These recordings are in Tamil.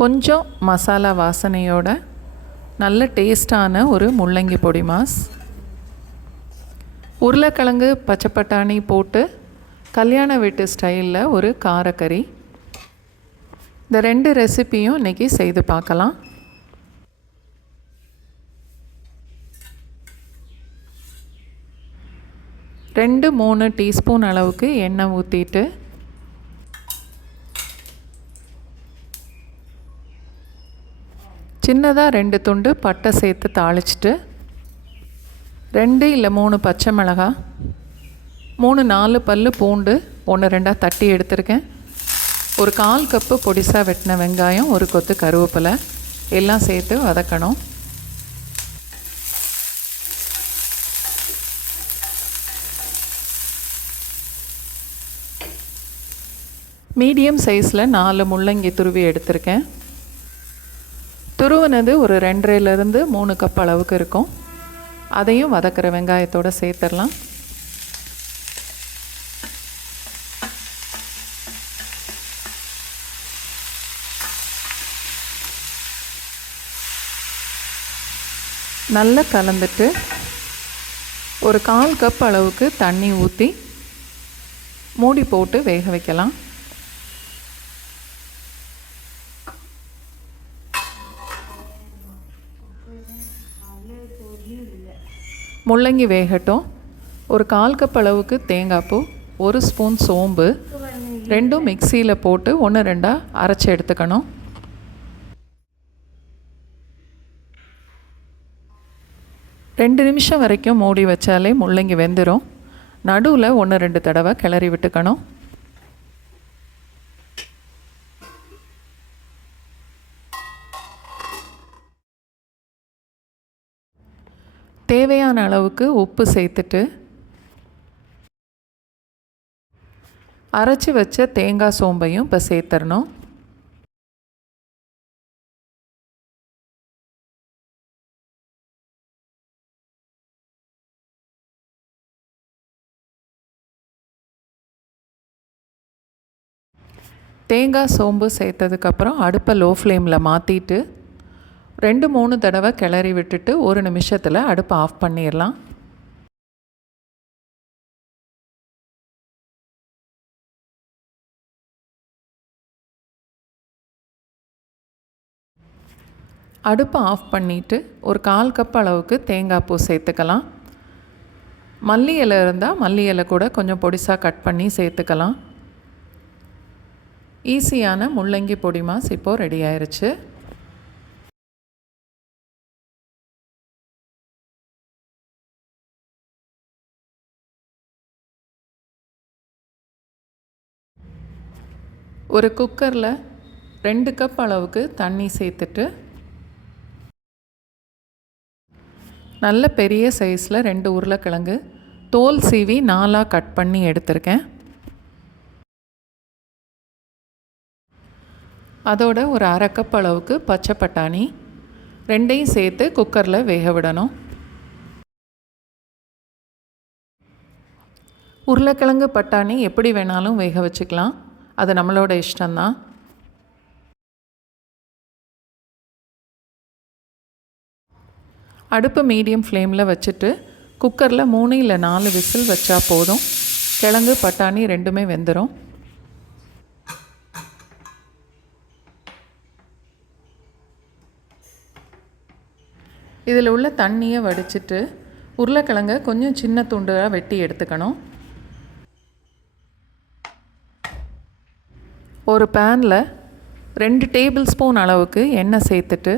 கொஞ்சம் மசாலா வாசனையோட நல்ல டேஸ்டான ஒரு முள்ளங்கி பொடி மாஸ். உருளைக்கிழங்கு பச்சை பட்டாணி போட்டு கல்யாண வீட்டு ஸ்டைலில் ஒரு காரக்கறி. இந்த 2 ரெசிப்பியும் இன்றைக்கி செய்து பார்க்கலாம். 2-3 டீஸ்பூன் அளவுக்கு எண்ணெய் ஊற்றிட்டு சின்னதாக 2 துண்டு பட்டை சேர்த்து தாளிச்சிட்டு 2 இல்லை 3 பச்சை மிளகாய், 3-4 பல் பூண்டு 1-2 தட்டி எடுத்திருக்கேன். ஒரு 1/4 கப்பு பொடிசாக வெட்டின வெங்காயம், ஒரு கொத்து கருவேப்பிலை எல்லாம் சேர்த்து வதக்கணும். மீடியம் சைஸில் 4 முள்ளங்கி துருவி எடுத்திருக்கேன். துருவினது ஒரு 2-3 கப் அளவுக்கு இருக்கும். அதையும் வதக்கிற வெங்காயத்தோடு சேர்த்துடலாம். நல்லா கலந்துட்டு ஒரு 1/4 கப் அளவுக்கு தண்ணி ஊற்றி மூடி போட்டு வேக வைக்கலாம். முள்ளங்கி வேகட்டும். ஒரு 1/4 கப் அளவுக்கு தேங்காய் பூ, 1 ஸ்பூன் சோம்பு, 2 மிக்சியில் போட்டு 1-2 அரைச்சி எடுத்துக்கணும். ரெண்டு நிமிஷம் வரைக்கும் மூடி வச்சாலே முள்ளங்கி வெந்துடும். நடுவில் 1-2 தடவை கிளறி விட்டுக்கணும். தேவையான அளவுக்கு உப்பு சேர்த்துட்டு அரைச்சி வச்ச தேங்காய் சோம்பையும் இப்போ சேர்த்துடணும். தேங்காய் சோம்பு சேர்த்ததுக்கப்புறம் அடுப்பை லோ ஃப்ளேமில் மாற்றிட்டு 2-3 தடவை கிளறி விட்டுட்டு 1 நிமிஷத்தில் அடுப்பை ஆஃப் பண்ணிடலாம். அடுப்பை ஆஃப் பண்ணிவிட்டு ஒரு 1/4 கப் அளவுக்கு தேங்காய் பூ சேர்த்துக்கலாம். மல்லி இலை இருந்தால் மல்லி இலை கூட கொஞ்சம் பொடிசாக கட் பண்ணி சேர்த்துக்கலாம். ஈஸியான முள்ளங்கி பொடி மாஸ் இப்போது ரெடி ஆயிடுச்சு. ஒரு குக்கரில் 2 கப் அளவுக்கு தண்ணி சேர்த்துட்டு நல்ல பெரிய சைஸில் 2 உருளைக்கிழங்கு தோல் சீவி 4ஆக கட் பண்ணி எடுத்திருக்கேன். அதோட ஒரு 1/2 கப் அளவுக்கு பச்சை பட்டாணி 2ஐயும் சேர்த்து குக்கரில் வேக விடணும். உருளைக்கிழங்கு பட்டாணி எப்படி வேணாலும் வேக வச்சுக்கலாம், அது நம்மளோட இஷ்டம்தான். அடுப்பு மீடியம் ஃப்ளேமில் வச்சுட்டு குக்கரில் 3 இல்லை 4 விசில் வச்சா போதும். கிழங்கு பட்டாணி ரெண்டுமே வெந்துடும். இதில் உள்ள தண்ணியை வடிச்சிட்டு உருளைக்கிழங்கை கொஞ்சம் சின்ன துண்டாக வெட்டி எடுத்துக்கணும். ஒரு பேனில் 2 டேபிள் ஸ்பூன் அளவுக்கு எண்ணெய் சேர்த்துட்டு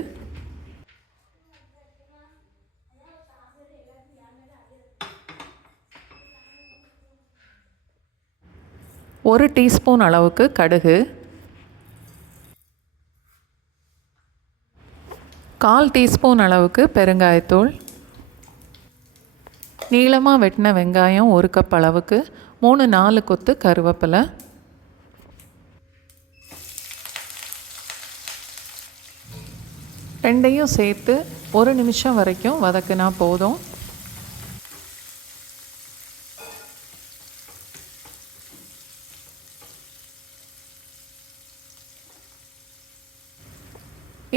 ஒரு டீஸ்பூன் அளவுக்கு கடுகு, 1/4 டீஸ்பூன் அளவுக்கு பெருங்காயத்தூள், நீளமாக வெட்டின வெங்காயம் 1 கப் அளவுக்கு, 3-4 கொத்து கருவேப்பிலை, ரெண்டையும் சேர்த்து 1 நிமிஷம் வரைக்கும் வதக்குனா போதும்.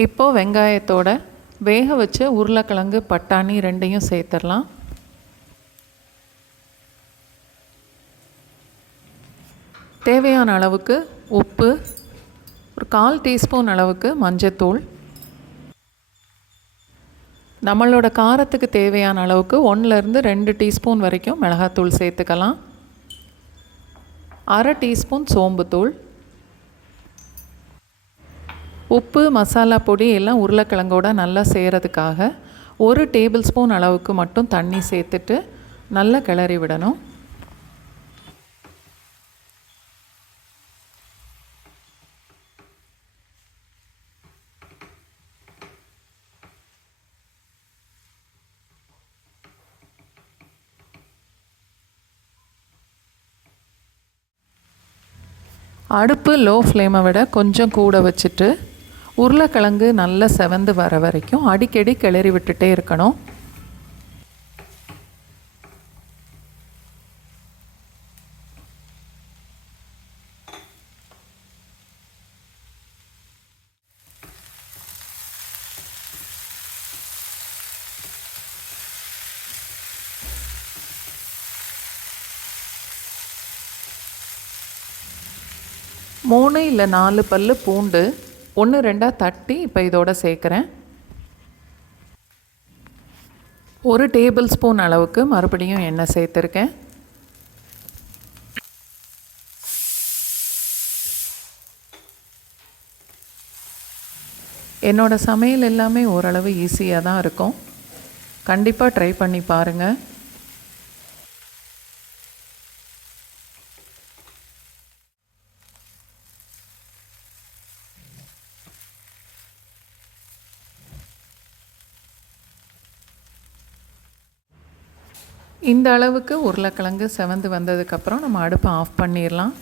இப்போது வெங்காயத்தோட வேக வச்ச உருளைக்கிழங்கு பட்டாணி ரெண்டையும் சேர்த்துடலாம். தேவையான அளவுக்கு உப்பு, ஒரு 1/4 டீஸ்பூன் அளவுக்கு மஞ்சத்தூள், நம்மளோட காரத்துக்கு தேவையான அளவுக்கு 1லேருந்து 2 டீஸ்பூன் வரைக்கும் மிளகாத்தூள் சேர்த்துக்கலாம். 1/2 டீஸ்பூன் சோம்புத்தூள், உப்பு மசாலா பொடி எல்லாம் உருளைக்கிழங்கோட நல்லா சேரதுக்காக 1 டேபிள் ஸ்பூன் அளவுக்கு மட்டும் தண்ணி சேர்த்துட்டு நல்லா கிளறி விடணும். அடுப்பு லோ ஃப்ளேமை விட கொஞ்சம் கூட வச்சுட்டு உருளைக்கிழங்கு நல்லா செவந்து வர வரைக்கும் அடிக்கடி கிளறி விட்டுட்டே இருக்கணும். மூணு இல்லை 4 பல்லு பூண்டு 1-2 தட்டி இப்போ இதோட சேர்க்குறேன். 1 டேபிள் ஸ்பூன் அளவுக்கு மறுபடியும் எண்ணெய் சேர்த்துருக்கேன். என்னோடய சமையல் எல்லாமே ஓரளவு ஈஸியாக தான் இருக்கும். கண்டிப்பாக ட்ரை பண்ணி பாருங்கள். இந்த அளவுக்கு உருளைக்கிழங்கு செவந்து வந்ததுக்கப்புறம் நம்ம அடுப்பை ஆஃப் பண்ணிடலாம்.